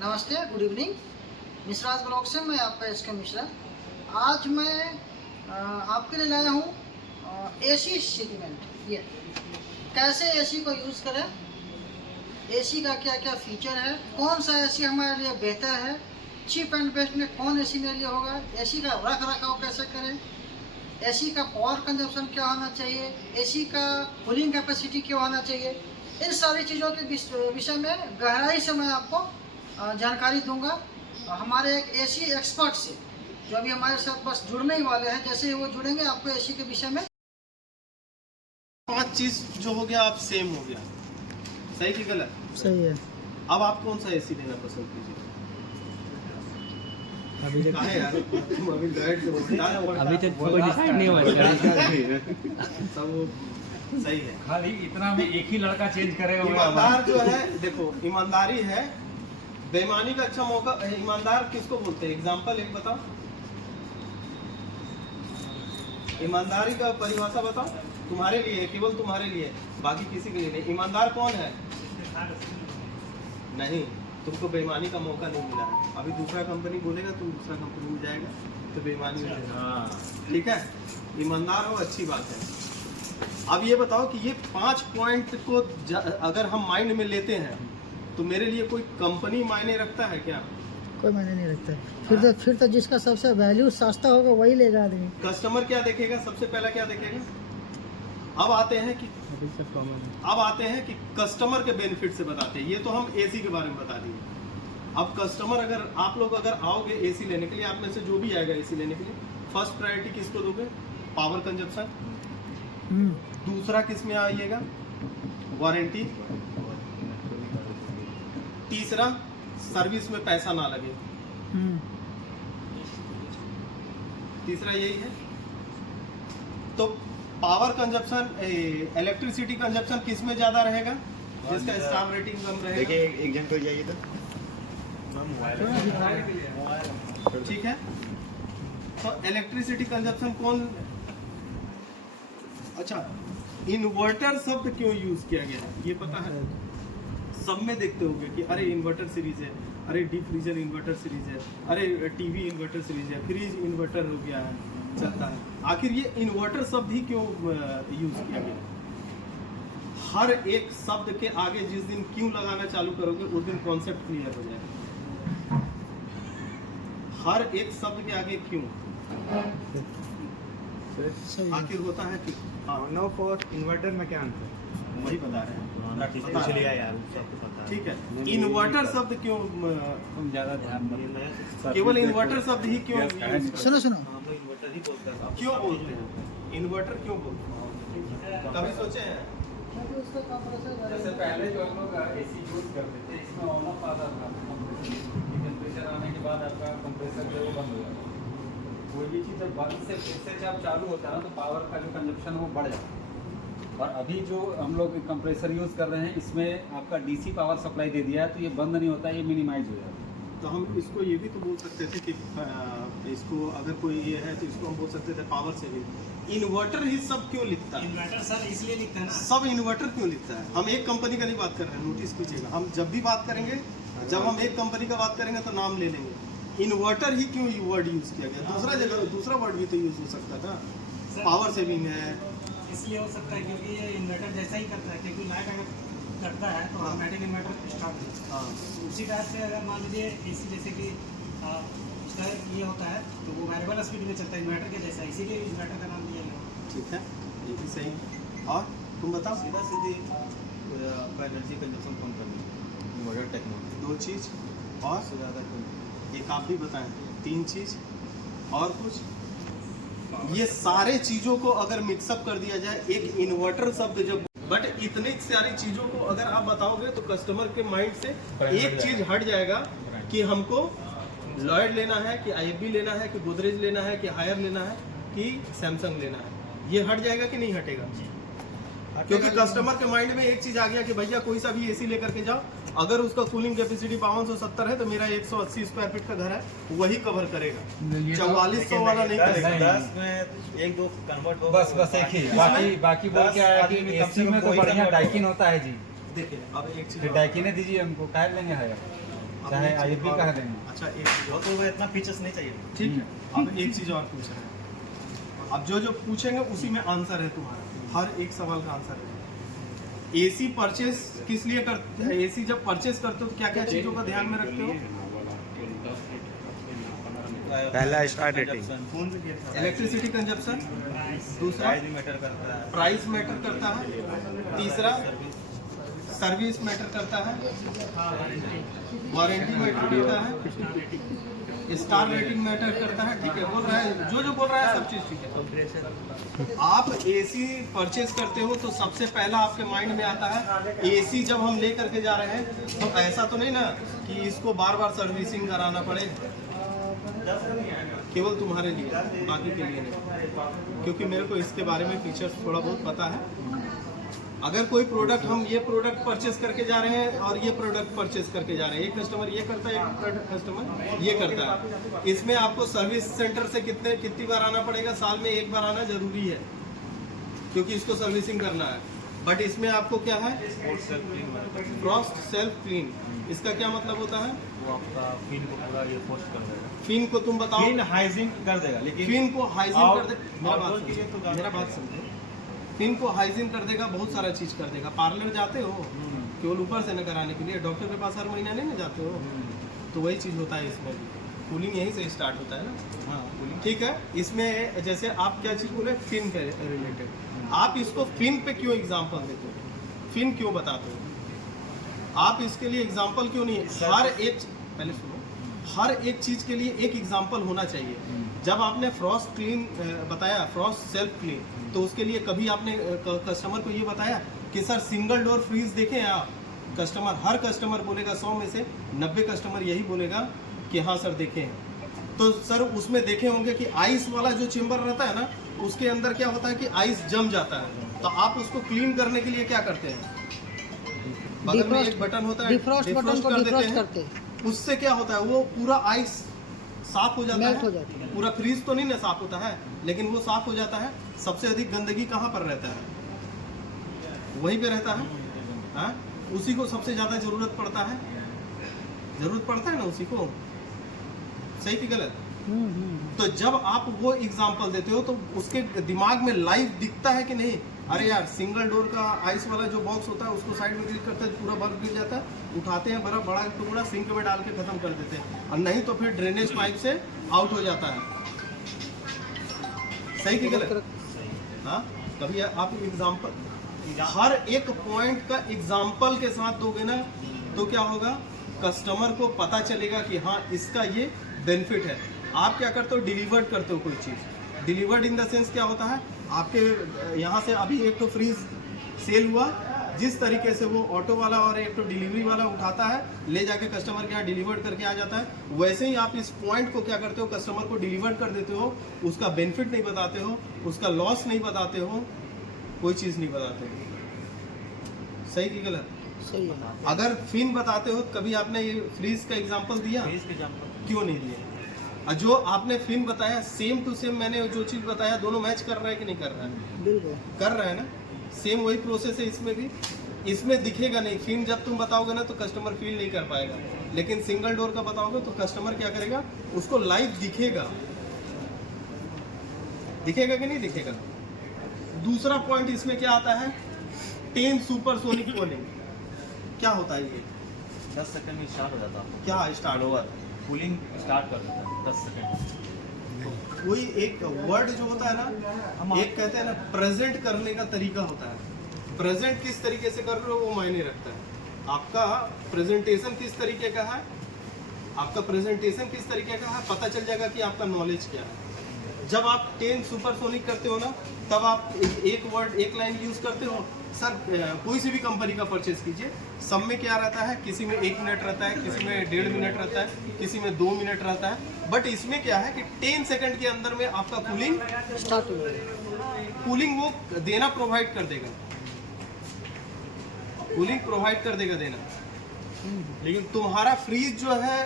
नमस्ते, good evening. मिश्राज blog से मैं आपका एसके मिश्रा। आज मैं आपके लिए लाया हूँ एसी सेगमेंट। ये कैसे एसी को यूज़ करें, एसी का क्या क्या फीचर है, कौन सा एसी हमारे लिए बेहतर है, चीप एंड बेस्ट में कौन एसी मेरे लिए होगा, एसी का रख रखाव कैसे करें, एसी का पावर कंजप्शन क्या होना चाहिए, एसी का कूलिंग कैपेसिटी क्या होना चाहिए, इन सारी चीज़ों के विषय में गहराई से मैं आपको जानकारी दूंगा हमारे एक एसी एक्सपर्ट से, जो अभी हमारे साथ बस जुड़ने ही वाले हैं। जैसे ही वो जुड़ेंगे आपको एसी के विषय में 5 चीज जो हो गया आप सेम हो गया, सही कि गलत? सही है। अब आप कौन सा एसी लेना पसंद कीजिए? अभी तक काहे यार तुम अभी गाइड से बोलते हो। अभी तक कोई डिसाइड नहीं हुआ सब सही है। खाली इतना में एक ही लड़का चेंज करेगा। ईमानदार जो है, देखो ईमानदारी है, बेईमानी का अच्छा मौका। ईमानदार किसको बोलते हैं? एग्जांपल एक बताओ, ईमानदारी का परिभाषा बताओ। तुम्हारे लिए, केवल तुम्हारे लिए, बाकी किसी के लिए नहीं। ईमानदार कौन है? नहीं, तुमको बेईमानी का मौका नहीं मिला है। अभी दूसरा कंपनी बोलेगा, तुम दूसरा कंपनी में जाएगा तो बेईमानी हो जाएगा। ठीक है, ईमानदार हो, अच्छी बात है। अब ये बताओ कि ये 5 पॉइंट को अगर हम माइंड में लेते हैं तो मेरे लिए कोई कंपनी मायने रखता है क्या? कोई मायने नहीं रखता। फिर तो जिसका सबसे वैल्यू सस्ता होगा वही लेगा आदमी। कस्टमर क्या देखेगा? सबसे पहला क्या देखेगा? अब आते हैं कि कस्टमर के बेनिफिट से बताते हैं। ये तो हम एसी के बारे में बता दिए। अब कस्टमर, अगर आप लोग अगर आओगे एसी लेने के लिए, आप में से जो भी आएगा एसी लेने के लिए, फर्स्ट प्रायोरिटी किसको दोगे? Power consumption. दूसरा किस में आइएगा? वारंटी। तीसरा, सर्विस में पैसा ना लगे। तीसरा यही है। तो पावर कंजप्शन, इलेक्ट्रिसिटी कंजप्शन किस में ज्यादा रहेगा? जिसका स्टार रेटिंग कम रहेगा। देखिए एक जन को जाइए तो ठीक है, तो इलेक्ट्रिसिटी कंजप्शन कौन? अच्छा, इन्वर्टर शब्द क्यों यूज किया गया है ये पता है? सब में देखते होंगे कि अरे इन्वर्टर सीरीज है, अरे डीप फ्रीजर इन्वर्टर सीरीज है, अरे टीवी इन्वर्टर सीरीज है, फ्रिज इन्वर्टर हो गया है, चलता है। आखिर ये इन्वर्टर शब्द ही क्यों यूज किया गया? हर एक शब्द के आगे जिस दिन क्यों लगाना चालू करोगे उस दिन कॉन्सेप्ट क्लियर हो जाएगा। हर एक शब्द के आगे क्यों आखिर होता है कि नो फॉर इन्वर्टर में क्या अंतर? वही बता रहे हैं। चलिए यार, सबको पता है। ठीक है, इन्वर्टर शब्द क्यों, तुम ज्यादा ध्यान केवल इन्वर्टर शब्द ही क्यों, सुनो हम लोग इन्वर्टर ही बोलते हैं। क्यों बोलते हैं? इन्वर्टर क्यों बोलते हैं? कभी सोचे हैं? जैसे पहले जो हम लोग एसी यूज करते थे, इसमें ऑन ऑफ आता था, टेम्परेचर आने के बाद आपका कंप्रेसर जो बंद हो जाता है। कोई भी चीज़ जब बंद से फिर से जब चालू होता है ना, तो पावर का जो कंजप्शन है वो बढ़ जाता है। और अभी जो हम लोग कंप्रेसर यूज़ कर रहे हैं, इसमें आपका डीसी पावर सप्लाई दे दिया है, तो ये बंद नहीं होता, ये मिनिमाइज हो जाता है। तो हम इसको ये भी तो बोल सकते थे कि इसको अगर कोई ये है तो इसको हम बोल सकते थे पावर से भी। इन्वर्टर ही सब क्यों लिखता है? इन्वर्टर सर इसलिए लिखता है ना, सब इन्वर्टर क्यों लिखता है? हम एक कंपनी का नहीं बात कर रहे हैं, नोटिस कीजिएगा। हम जब भी बात करेंगे, जब हम एक कंपनी का बात करेंगे तो नाम ले लेंगे। इन्वर्टर ही क्यों वर्ड यूज किया गया? दूसरा जगह दूसरा वर्ड भी तो यूज हो सकता था। पावर सेविंग है, इसलिए हो सकता है क्योंकि ये इन्वर्टर जैसा ही करता है, क्योंकि लाइट अगर कटता है तो ऑटोमेटिक इन्वर्टर स्टार्ट होता है। हाँ। उसी टाइप से अगर मान लीजिए एसी जैसे कि इसका ये होता है तो वो वेरिएबल स्पीड में चलता है इन्वर्टर के जैसा, इसीलिए इन्वर्टर का नाम दिया गया। ठीक है, ये भी सही। और तुम बताओ। सीधा सीधी आपका एनर्जी कंजप्शन कम करनी है इन्वर्टर टेक्नोलॉजी। 2 चीज और उससे ज़्यादा कोई एक आप भी बताएं। 3 चीज और कुछ? ये सारे चीजों को अगर मिक्सअप कर दिया जाए एक इन्वर्टर शब्द जब, बट इतनी सारी चीजों को अगर आप बताओगे तो कस्टमर के माइंड से एक चीज हट जाएगा कि हमको लॉयड लेना है, कि आईएफबी लेना है, कि गोदरेज लेना है, कि हायर लेना है, कि सैमसंग लेना है। ये हट जाएगा कि नहीं हटेगा? क्योंकि कस्टमर के माइंड में एक चीज आ गया कि भैया कोई सा भी एसी लेकर के जाओ, अगर उसका कूलिंग कैपेसिटी 5270 है तो मेरा 180 स्क्वायर फीट का घर है, वही कवर करेगा, 4400 वाला नहीं करेगा। 10 में 1-2 कन्वर्ट हो, बस एक ही। बाकी बोल के आया कि एसी में तो बढ़िया डाइकिन होता है जी। देखिए अब एक चीज फिर डाइकिन दीजिए हमको, क्या लेंगे है चाहे IFB का देंगे। अच्छा एक चीज़ और, तो इतना फीचर्स नहीं चाहिए। ठीक है। अब एक चीज़ और पूछ रहे हैं, अब जो जो पूछेंगे उसी में आंसर है तुम्हारा, हर एक सवाल का आंसर है। एसी परचेस किस लिए करते हैं? एसी जब परचेस करते हो तो क्या क्या चीज़ों का ध्यान में रखते हो? पहला स्टार्ट रेटिंग, इलेक्ट्रिसिटी कंजप्शन, दूसरा प्राइस भी मैटर करता है, प्राइस मैटर करता है, तीसरा सर्विस मैटर करता है, वारंटी मैटर करता है, स्टार रेटिंग मैटर करता है। ठीक है, बोल रहा है जो बोल रहा है सब चीज़ ठीक है। आप एसी परचेज करते हो तो सबसे पहला आपके माइंड में आता है एसी जब हम ले करके जा रहे हैं तो ऐसा तो नहीं ना कि इसको बार बार सर्विसिंग कराना पड़े, केवल तुम्हारे लिए, बाकी के लिए नहीं, क्योंकि मेरे को इसके बारे में फीचर्स थोड़ा बहुत पता है। अगर कोई प्रोडक्ट हम ये प्रोडक्ट परचेस करके जा रहे हैं और ये प्रोडक्ट परचेस करके जा रहे हैं, एक कस्टमर ये करता है, एक कस्टमर ये करता है, इसमें आपको सर्विस सेंटर से कितनी बार आना पड़ेगा? साल में एक बार आना जरूरी है, क्योंकि इसको सर्विसिंग करना है। बट इसमें आपको क्या है, फ्रॉस्ट सेल्फ क्लीन। इसका क्या मतलब होता है? वो आपका फिन को पूरा ये पोस्ट कर देगा, फिन को तुम बताओ। फिन हाइजीन कर देगा, लेकिन फिन को हाइजीन कर दे, आउटडोर के लिए तो मेरा बात समझो। फिन को हाइजीन कर देगा, बहुत सारा चीज कर देगा। पार्लर जाते हो केवल ऊपर से न कराने के लिए, डॉक्टर के पास हर महीना नहीं ना जाते हो, तो वही चीज होता है इसमें भी। कूलिंग यहीं से स्टार्ट होता है ना। हाँ, ठीक है, इसमें जैसे आप क्या चीज बोले, फिन के रिलेटेड, आप इसको फिन पे क्यों एग्जांपल देते हो, फिन क्यों बताते हो? आप इसके लिए एग्जांपल क्यों नहीं, हर एक, पहले सुनो, हर एक चीज के लिए एक एग्जांपल होना चाहिए। जब आपने फ्रॉस्ट क्लीन बताया, फ्रॉस्ट सेल्फ क्लीन, तो उसके लिए कभी आपने कस्टमर को ये बताया कि सर सिंगल डोर फ्रीज देखें आप? कस्टमर, हर कस्टमर बोलेगा, 100 में से 90 कस्टमर यही बोलेगा कि हाँ सर देखे हैं। तो सर उसमें देखे होंगे कि आइस वाला जो चेम्बर रहता है ना, उसके अंदर क्या होता है कि आइस जम जाता है, तो आप उसको क्लीन करने के लिए क्या करते हैं? बगल में एक बटन होता है, डिफ्रॉस्ट बटन को डिफ्रॉस्ट करते हैं, उससे क्या होता है, वो पूरा आइस साफ हो जाता मेल्ट हो है। जाती है। पूरा फ्रीज तो नहीं ना साफ होता है, लेकिन वो साफ हो जाता है। सबसे अधिक गंदगी कहाँ पर रहता है? वहीं पे रहता है। हाँ, उसी को सबसे ज्यादा जरूरत पड़ता है, जरूरत पड़ता है ना उसी को, सही कि गलत? तो जब आप वो एग्जांपल देते हो तो उसके दिमाग में लाइव दिखता है कि नहीं, अरे यार सिंगल डोर का आइस वाला जो बॉक्स होता है उसको साइड में क्लिक करते हैं, पूरा बर्फ गिर जाता है, उठाते हैं बर्फ, बड़ा टुकड़ा सिंक में डाल के खत्म कर देते हैं, और नहीं तो फिर ड्रेनेज पाइप से आउट हो जाता है। सही कि गलत? हाँ, कभी आप एग्जांपल, हर एक पॉइंट का एग्जांपल के साथ दोगे ना, तो क्या होगा, कस्टमर को पता चलेगा कि हाँ इसका ये बेनिफिट है। आप क्या करते हो, डिलीवर्ड करते हो कोई चीज़। डिलीवर्ड इन द सेंस क्या होता है, आपके यहाँ से अभी एक तो फ्रीज सेल हुआ, जिस तरीके से वो ऑटो वाला और एक तो डिलीवरी वाला उठाता है, ले जाके कस्टमर के यहाँ डिलीवर्ड करके आ जाता है, वैसे ही आप इस पॉइंट को क्या करते हो, कस्टमर को डिलीवर्ड कर देते हो, उसका बेनिफिट नहीं बताते हो, उसका लॉस नहीं बताते हो, कोई चीज़ नहीं बताते हो। सही कि गलत? सही है। अगर फिन बताते हो, कभी आपने ये फ्रीज का एग्जांपल दिया? फ्रीज के एग्जांपल क्यों नहीं दिया? और जो आपने फिन बताया, सेम टू सेम मैंने जो चीज़ बताया, दोनों मैच कर रहा है कि नहीं कर रहा है? बिल्कुल कर रहा है ना। सेम वही प्रोसेस है इसमें भी। इसमें दिखेगा नहीं, फिन जब तुम बताओगे ना तो कस्टमर फील नहीं कर पाएगा, लेकिन सिंगल डोर का बताओगे तो कस्टमर क्या करेगा, उसको लाइव दिखेगा। दिखेगा कि नहीं दिखेगा? दूसरा पॉइंट इसमें क्या आता है, 10 सुपरसोनिक कूलिंग। क्या होता है ये? 10 सेकंड में स्टार्ट हो जाता है, क्या स्टार्ट होगा? कूलिंग स्टार्ट कर देता है 10 सेकंड। कोई एक वर्ड जो होता है ना, एक कहते हैं ना प्रेजेंट करने का तरीका होता है। प्रेजेंट किस तरीके से कर रहे हो वो मायने रखता है। आपका प्रेजेंटेशन किस तरीके का है, आपका प्रेजेंटेशन किस तरीके का है, पता चल जाएगा कि आपका नॉलेज क्या है। जब आप 10 सुपरसोनिक करते हो ना, तब आप एक वर्ड, एक लाइन यूज करते हो। सर कोई सी भी कंपनी का परचेज कीजिए, सब में क्या रहता है, किसी में 1 मिनट रहता है, किसी में 1.5 मिनट रहता है, किसी में 2 मिनट रहता है, बट इसमें क्या है कि 10 सेकंड के अंदर में आपका कूलिंग स्टार्ट हो गया। कूलिंग वो देना प्रोवाइड कर देगा, कूलिंग प्रोवाइड कर देगा देना। लेकिन तुम्हारा फ्रीज जो है,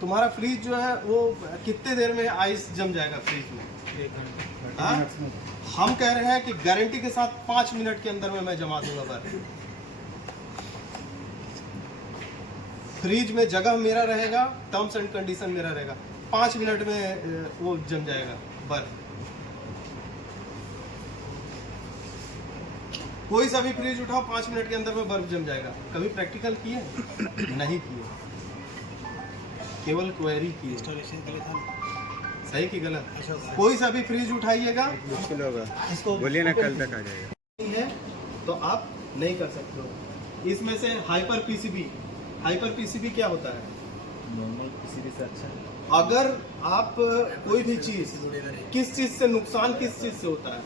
तुम्हारा फ्रीज जो है वो कितने देर में आइस जम जाएगा फ्रीज में? 1 घंटे। हाँ? हम कह रहे हैं कि गारंटी के साथ 5 मिनट के अंदर में मैं जमा दूंगा बर्फ। फ्रिज में जगह मेरा रहेगा, टर्म्स एंड कंडीशन मेरा रहेगा। 5 मिनट में वो जम जाएगा बर्फ। कोई सा भी फ्रिज उठाओ, 5 मिनट के अंदर में बर्फ जम जाएगा। कभी प्रैक्टिकल किए? नहीं किए, केवल क्वेरी की। इंस्टॉलेशन के लिए था सही कि गलत? कोई सा भी फ्रिज उठाइएगा, मुश्किल होगा, इसको बोलिए ना कल तक आ जाएगा। नहीं है तो आप नहीं कर सकते हो। इसमें से हाइपर पीसीबी, हाइपर पीसीबी क्या होता है? नॉर्मल पीसीबी से अच्छा है। अगर आप कोई भी चीज, किस चीज से नुकसान किस चीज से होता है?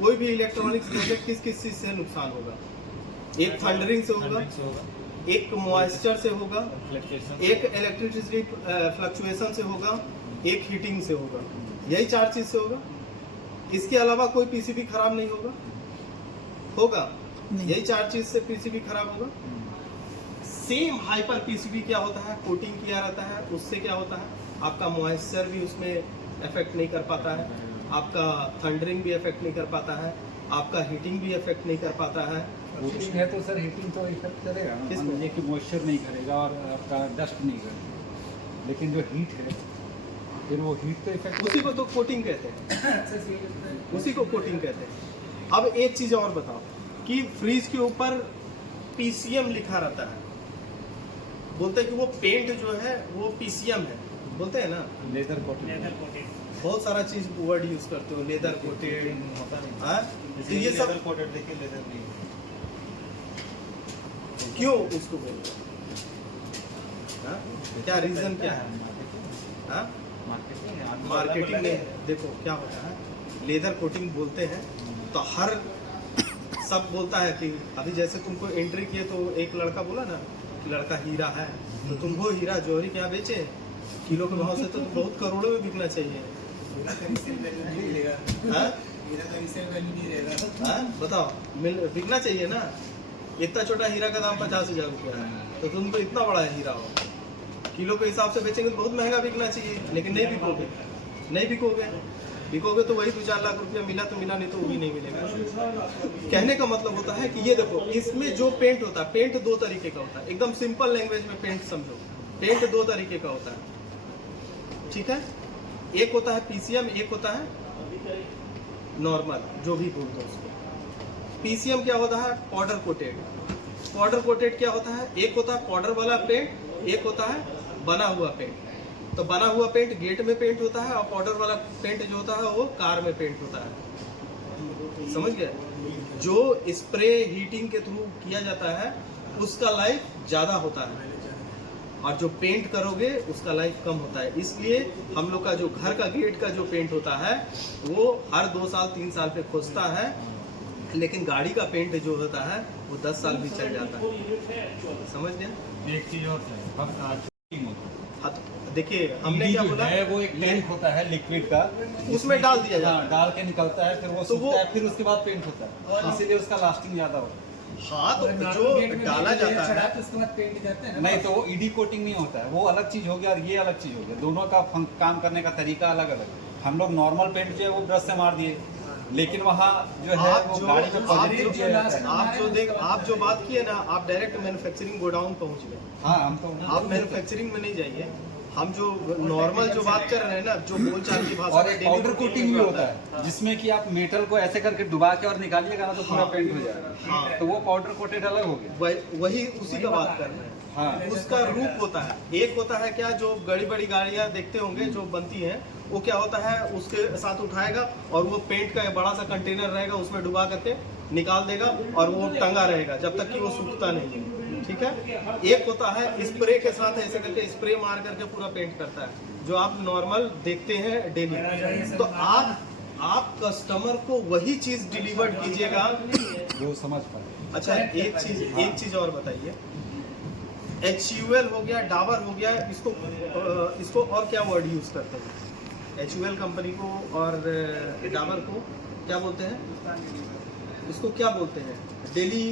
कोई भी इलेक्ट्रॉनिक्स प्रोडक्ट किस चीज से नुकसान होगा? एक थंडरिंग से होगा, एक मॉइस्चर से होगा, एक इलेक्ट्रिसिटी फ्लक्चुएशन से होगा, एक हीटिंग से होगा। यही 4 चीज से होगा। इसके अलावा कोई पीसीबी खराब नहीं होगा? होगा? यही 4 चीज से पीसीबी खराब होगा। सेम हाइपर पीसीबी क्या होता है? कोटिंग किया रहता है, उससे क्या होता है? आपका मॉइस्चर भी उसमें इफेक्ट नहीं कर पाता है, आपका थंडरिंग भी इफेक्ट नहीं कर पाता है, आपका हीटिंग भी इफेक्ट नहीं कर पाता है। कोटिंग है तो सर हीटिंग तो इफेक्ट करेगा ना, मान लीजिए कि मॉइस्चर नहीं करेगा और आपका डस्ट नहीं करेगा, लेकिन जो हीट है फिर वो हीट तो इफेक्ट उसी को तो कोटिंग कहते हैं, उसी को कोटिंग कहते हैं। अब एक चीज और बताओ कि फ्रिज के ऊपर पीसीएम लिखा रहता है, बोलते हैं कि वो पेंट जो है वो पीसीएम है, बोलते हैं ना। लेदर कोटिंग, बहुत सारा चीज वर्ड यूज करते हो, लेदर कोटेड, हाँ? तो ये सब कोटेड देखिए, लेदर नहीं। क्यों उसको बोलते हैं? हाँ? क्या रीजन क्या है? हाँ? मार्केटिंग में देखो क्या होता है, लेदर कोटिंग बोलते हैं तो हर सब बोलता है कि अभी जैसे तुमको एंट्री किए तो एक लड़का बोला ना कि लड़का हीरा है, तो तुम वो हीरा जौहरी क्या बेचे किलो के भाव से तो बहुत करोड़ों में बिकना चाहिए। हाँ? हाँ? बताओ, बिकना चाहिए ना। इतना छोटा हीरा का दाम 50,000 रुपया है, तो तुम तो इतना बड़ा हीरा हो, किलो के हिसाब से बेचेंगे तो बहुत महंगा बिकना चाहिए, लेकिन नहीं बिकोगे, नहीं बिकोगे। बिकोगे तो वही 2-4 लाख रुपया मिला तो मिला, नहीं तो वो भी नहीं मिलेगा। कहने का मतलब होता है कि ये देखो, इसमें जो पेंट होता है, पेंट 2 तरीके का होता है। एकदम सिंपल लैंग्वेज में पेंट समझो, पेंट 2 तरीके का होता है, ठीक है? एक होता है पीसीएम, एक होता है नॉर्मल, जो भी बोलते हैं उसको। पीसीएम क्या होता है? Powder coated. पाउडर कोटेड क्या होता है? एक होता है पाउडर वाला पेंट, एक होता है बना हुआ पेंट। तो बना हुआ पेंट गेट में पेंट होता है, और पाउडर वाला पेंट जो होता है वो कार में पेंट होता है। समझ गए? जो स्प्रे हीटिंग के थ्रू किया जाता है उसका लाइफ ज़्यादा होता है, और जो पेंट करोगे उसका लाइफ कम होता है। इसलिए हम लोग का जो घर का गेट का जो पेंट होता है वो हर 2 साल 3 साल पे खोजता है, लेकिन गाड़ी का पेंट जो होता है वो 10 साल भी चल जाता है। समझ गए? एक चीज और है, हाँ, तो देखिए हमने क्या बोला है, वो एक टैंक होता है लिक्विड का, उसमें डाल दिया जाता है। डाल के निकलता है, फिर वो तो सूखता है, फिर उसके बाद पेंट होता है, हाँ। इसीलिए उसका लास्टिंग ज्यादा होता है। हाँ, तो जो डाला जाता है, उसके बाद पेंट करते हैं नहीं तो वो ईडी कोटिंग नहीं होता है, वो अलग चीज हो गया और ये अलग चीज हो गया, दोनों का काम करने का तरीका अलग अलग। हम लोग नॉर्मल पेंट जो है वो ब्रश से मार दिए, लेकिन वहाँ जो है आप वो जो गाड़ी में आप पॉजिटिव दिया जाता है। आप जो बात किए ना, आप डायरेक्ट मैन्युफैक्चरिंग गोडाउन पहुंच गए। हाँ, हम तो आप मैन्युफैक्चरिंग में नहीं जाइए, हम जो नॉर्मल जो बात कर रहे हैं ना, जो बोलचाल की भाषा और में एक daily पाउडर routine कोटिंग में भी जो होता है, जिसमें कि आप मेटल को ऐसे करके डुबा के और निकालिएगा ना तो पूरा हाँ। पेंट हो जाएगा। हाँ। तो वो पाउडर कोटेड अलग हो गया। वही उसी का बात कर रहे हैं। हाँ, उसका रूप होता है, एक होता है क्या, जो बड़ी बड़ी गाड़ियां देखते होंगे जो बनती हैं, वो क्या होता है उसके साथ उठाएगा और वो पेंट का एक बड़ा सा कंटेनर रहेगा, उसमें डुबा करके निकाल देगा और वो टंगा रहेगा जब तक कि वो सूखता नहीं है। ठीक है? एक होता है स्प्रे के साथ ऐसे करके स्प्रे मार करके पूरा पेंट करता है, जो आप नॉर्मल देखते हैं डेली। तो आप कस्टमर को वही चीज डिलीवर्ड कीजिएगा जो समझ पाए। अच्छा, एक चीज और बताइए, HUL हो गया, डाबर हो गया, इसको और क्या वर्ड यूज करते हैं? HUL कंपनी को और डाबर को क्या बोलते हैं? इसको क्या बोलते हैं? डेली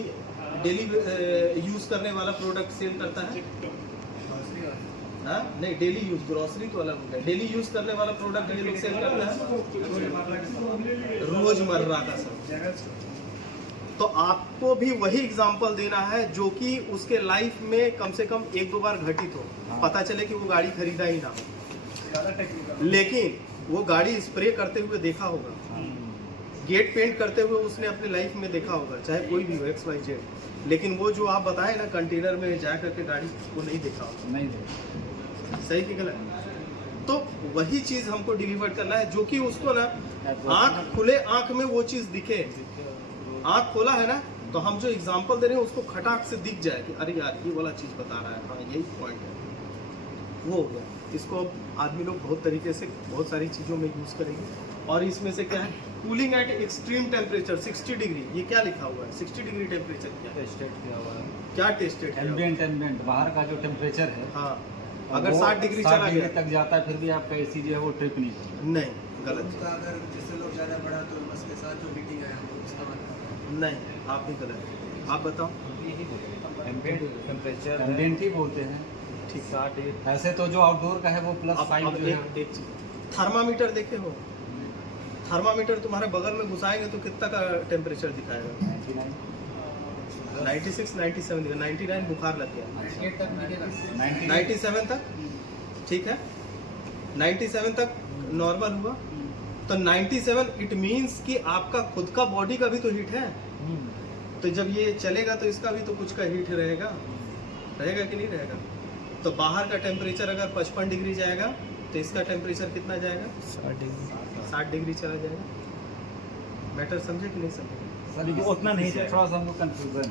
यूज करने वाला प्रोडक्ट सेल करता है। हाँ? नहीं, डेली यूज, ग्रोसरी तो अलग हो गया। डेली यूज करने वाला प्रोडक्ट ये लोग सेल करता है, रोजमर्रा का सब। तो आप आपको भी वही एग्जांपल देना है जो कि उसके लाइफ में कम से कम 1-2 बार घटित हो, पता चले कि वो गाड़ी खरीदा ही ना हो, ज़्यादा टेक्निकल। लेकिन वो गाड़ी स्प्रे करते हुए देखा होगा, गेट पेंट करते हुए उसने अपने लाइफ में देखा होगा, चाहे कोई भी हो XYZ, लेकिन वो जो आप बताए ना कंटेनर में जा करके गाड़ी, वो नहीं देखा होगा। नहीं दे सही कि गलत? तो वही चीज हमको डिलीवर करना है जो कि उसको ना आंख खुले आंख में वो चीज दिखे। आंख खोला है ना, तो हम जो एग्जांपल दे रहे हैं उसको खटाक से दिख जाए कि अरे यार ये वाला चीज बता रहा है, हाँ यही पॉइंट है, वो हो गया। इसको अब आदमी लोग बहुत तरीके से बहुत सारी चीज़ों में यूज़ करेंगे। और इसमें से क्या है, cooling eight extreme temperature 60 degree, ये क्या लिखा हुआ है? 60 डिग्री टेम्परेचर क्या है? टेस्टेड किया हुआ है, क्या टेस्टेड है? एम्बिएंट बाहर का जो टेम्परेचर है, हाँ, अगर 60 डिग्री चला गया तक जाता है फिर भी आपका एसी जो है वो ट्रिप नहीं करता। नहीं, गलत। उनका अगर जैसे लोग ज़्यादा बढ़ा तो बस के साथ जो हीटिंग है हमको इस्तेमाल नहीं, आप भी गलत। आप बताओ। एम्बिएंट टेम्परेचर एम्बिएंट ही बोलते हैं। ठीक, 60 ऐसे तो जो आउटडोर का है वो +5 अब जो है। एक चीज, थर्मामीटर देखे हो? थर्मामीटर तुम्हारे बगल में घुसाएंगे तो कितना का टेम्परेचर दिखाएगा? 96, 97, 99 बुखार लग गया। 97 तक ठीक है, 97 तक नॉर्मल हुआ, तो 97 इट मींस कि आपका खुद का बॉडी का भी तो हीट है। तो जब ये चलेगा तो इसका भी तो कुछ का हीट रहेगा कि नहीं रहेगा? तो बाहर का टेम्परेचर अगर 55 डिग्री जाएगा तो इसका टेम्परेचर कितना जाएगा? 60 डिग्री चला जाएगा। मैटर समझे कि नहीं समझे? सर ये उतना नहीं है, थोड़ा सा हम लोग कंफ्यूजन,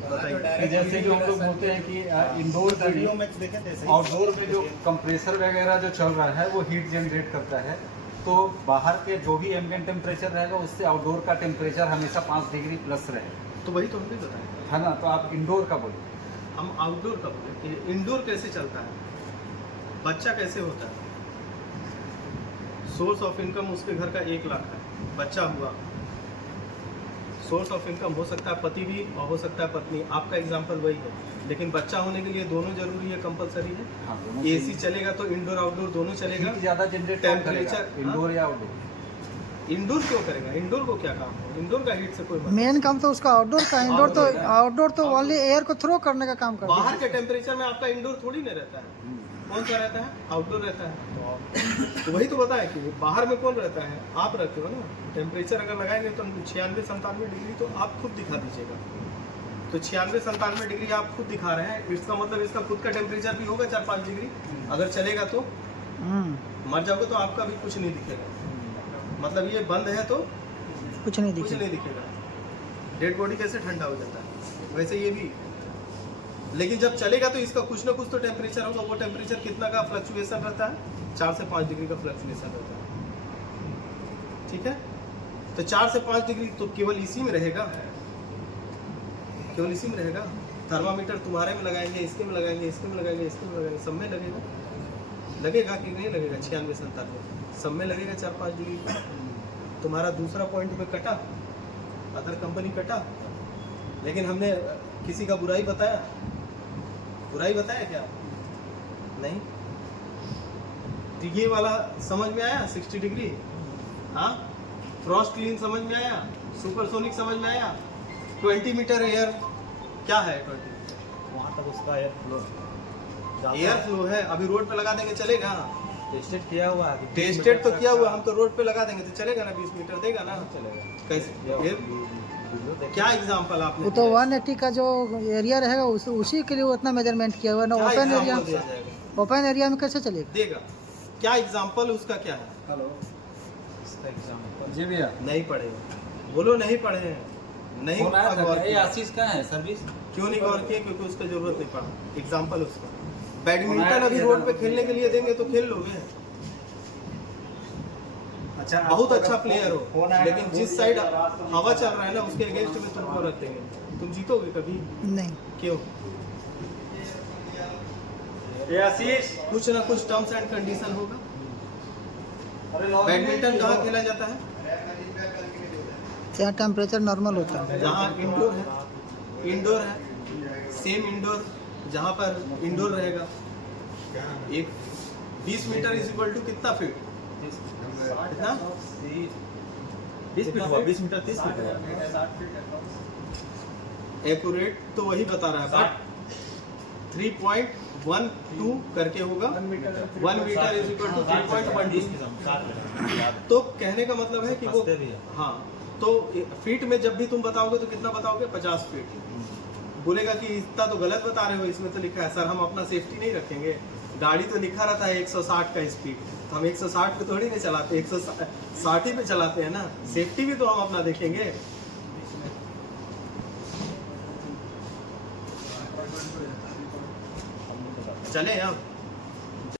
जैसे जो हम लोग बोलते हैं कि इंडोर का भी आउटडोर में जो कंप्रेसर वगैरह जो चल रहा है वो हीट जनरेट करता है, तो बाहर के जो भी एम्बिएंट टेम्परेचर रहेगा उससे आउटडोर का टेम्परेचर हमेशा 5 डिग्री प्लस रहेगा। तो वही तो हमने बताया है ना, तो आप इंडोर का बोलिए। हम आउटडोर का बोले। इंडोर कैसे चलता है? बच्चा कैसे होता है? सोर्स ऑफ इनकम उसके घर का 1 लाख है, बच्चा हुआ, सोर्स ऑफ इनकम हो सकता है पति भी और हो सकता है पत्नी, आपका एग्जांपल वही है, लेकिन बच्चा होने के लिए दोनों जरूरी है, कंपलसरी है। हाँ, दोनों एसी चलेगा तो इंडोर आउटडोर दोनों चलेगा। हीट ज़्यादा जनरेट टेम्परेचर इंडोर या आउटडोर? इंडोर क्यों करेगा? इंडोर को क्या काम है? इंडोर का हीट से कोई मतलब मेन काम तो उसका आउटडोर का है। आउटडोर तो ओनली एयर को थ्रो करने का काम करता है। बाहर के टेम्परेचर में आपका इंडोर थोड़ी ना रहता है। कौन सा रहता है? आउटडोर रहता है। तो वही तो बताया कि बाहर में कौन रहता है? आप रहते हो ना। टेम्परेचर अगर लगाएंगे तो 96-97 डिग्री तो आप खुद दिखा दीजिएगा। तो 96-97 डिग्री आप खुद दिखा रहे हैं, इसका मतलब इसका खुद का टेम्परेचर भी होगा 4-5 डिग्री। अगर चलेगा तो मर जाओगे तो आपका भी कुछ नहीं दिखेगा। मतलब ये बंद है तो कुछ नहीं दिखेगा। डेड बॉडी कैसे ठंडा हो जाता है, वैसे ये भी। लेकिन जब चलेगा तो इसका कुछ ना कुछ तो टेम्परेचर होगा। वो टेम्परेचर कितना का फ्लक्चुएशन रहता है? 4 से 5 डिग्री का फ्लक्चुएशन रहता है। ठीक है, तो 4 से 5 डिग्री तो केवल इसी में रहेगा, केवल इसी में रहेगा। थर्मामीटर तुम्हारे में लगाएंगे, इसके में लगाएंगे, इसके में लगाएंगे, इसके में लगाएंगे, सब में लगेगा कि नहीं लगेगा? 96-97 सब में लगेगा 4-5 डिग्री। तुम्हारा दूसरा पॉइंट में कटा, अदर कंपनी कटा, लेकिन हमने किसी का बुराई बताया क्या? नहीं। तो ये वाला समझ में आया 60 डिग्री? हाँ, फ्रॉस्ट क्लीन समझ में आया? सुपरसोनिक समझ में आया? 20 मीटर एयर क्या है? 20 वहाँ तक उसका एयर फ्लो है। अभी रोड पे लगा देंगे चलेगा? टेस्टेड किया हुआ है। टेस्टेड तो किया हुआ, हम तो रोड पे लगा देंगे तो चलेगा ना? 20 मीटर देगा ना? चलेगा कैसे? क्या एग्जांपल आपने? वो तो 180 का जो एरिया रहेगा उसी के लिए उतना मेजरमेंट किया हुआ ना। ओपन एरिया में कैसे चलेगा? देगा क्या? एग्जांपल उसका क्या है? हेलो, इसका एग्जांपल जी भैया, नहीं पढ़े, बोलो नहीं पढ़े हैं। नहीं गौर किया। आशीष का है सर्विस, क्यों नहीं गौर किया? क्योंकि उसका जरूरत नहीं पड़ा। एग्जांपल उसका बैडमिंटन अभी रोड पे खेलने के लिए देंगे तो खेल लोगे। अच्छा, बहुत अच्छा प्लेयर हो, लेकिन जिस साइड हवा चल रहा है ना उसके अगेंस्ट में तुमको रख देंगे, तुम जीतोगे कभी? नहीं। क्यों? आशीष, कुछ ना कुछ टर्म्स एंड कंडीशन होगा। बैडमिंटन कहाँ खेला जाता है? क्या टेम्परेचर नॉर्मल होता है? जहाँ इंडोर है, सेम इंडोर जहाँ पर इंडोर रहेगा। एक 20 मीटर इज इक्वल टू कितना फीट? कितना? 20 मीटर 30 फीट। एक्यूरेट तो वही बता रहा है, बट 3.12 करके होगा। 1 मीटर इज इक्वल टू 3.12। तो कहने का मतलब है कि वो, हाँ, तो फीट में जब भी तुम बताओगे तो कितना बताओगे? 50 फीट। बोलेगा कि इतना तो गलत बता रहे हो, इसमें तो लिखा है। सर हम अपना सेफ्टी नहीं रखेंगे, गाड़ी तो लिखा रहता है 160 का स्पीड, तो हम 160 पे थोड़ी नहीं चलाते, 160 ही पे चलाते हैं ना। सेफ्टी भी तो हम अपना देखेंगे। चले अब